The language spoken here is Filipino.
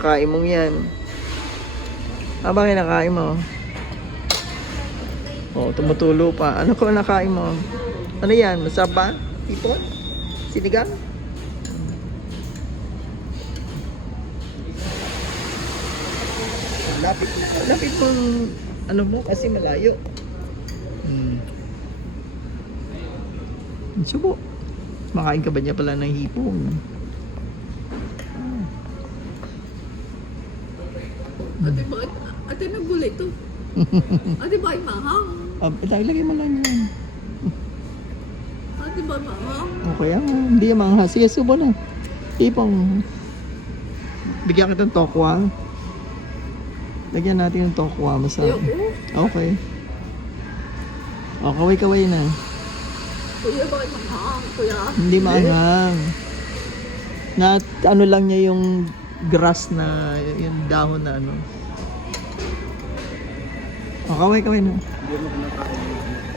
Kain mong yan. Habang kinakain mo. Oh, tumutulo pa. Ano ko nakain mo? Ano yan? Masarap ba? Hipon? Sinigang? Lapit mong ano mo kasi malayo. Subo. Makain ka ba niya pala ng hipon? Ate nagbulay to. Ate ba ay mahang? Ilagay mo lang yan. Ate ba mahang? Okay, hindi yung mga. Sige, subo na. Ipong. Bigyan kita ng tokwa. Lagyan natin yung tokwa. Masarap. Ayoko. Okay. O, kaway-kaway na. Kuya ba ay mahang? Kuya? Hindi maanghang. Na ano lang niya yung grass na yung dahon na ano. O, kaway-kaway na. Hindi mo kinakain.